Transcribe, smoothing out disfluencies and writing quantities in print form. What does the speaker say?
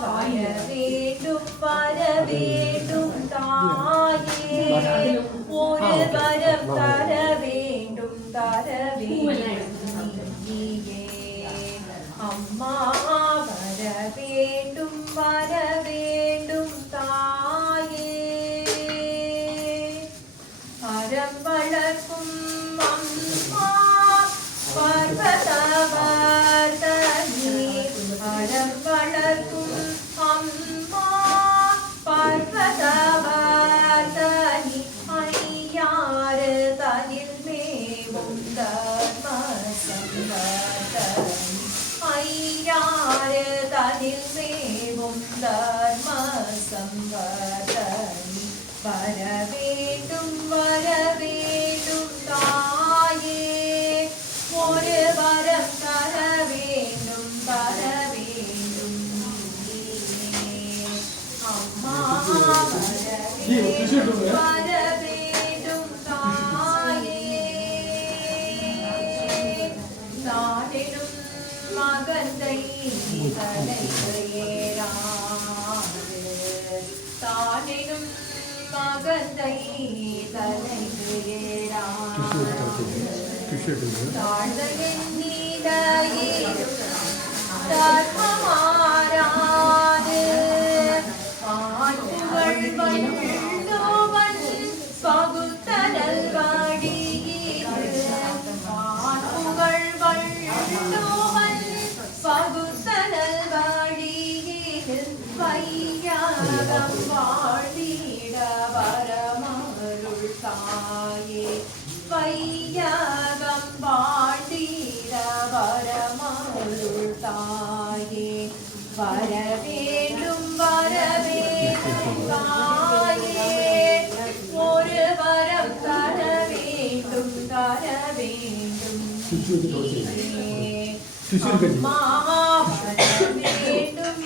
வர வேண்டும் வர வேண்டும் தாயே ஒரு வரம் தர வேண்டும் நீயே அம்மா வர வேண்டும் தாயே அறம் வளர்க்கும் அம்மா பார்வதவர்தனி அறம் வளர்க்கும் அம்மா பார்வதவர்தனி ஐயாறு தனில் மேவும் தர்ம சம்வர்தனி ஐயாறு தனில் மேவும் தர்ம சம்வர்தனி வர வேண்டும் தாயே ஒரு வரம் தர வேண்டும் அம்மா வர வேண்டும் தாயே தானிடும் மகந்தை தலைக்கு ஏறாது தானிடும் மகந்தை தலைக்கு ஏறாது தாழ்தலின் நீடையிலும் தர்மமாறாது பாட்டுகள் வள்ளோவன் பகுத்தனல் வழியில் பாட்டுகள் வள்ளோவன் பகுத்தனல் வழியில் வையகம் வாழிட வரமருள் தாயே வையகம் வாழிட வரமருள் தாயே வர வேண்டும் தாயே ஒரு வரம் தர வேண்டும் அம்மா வர வேண்டும்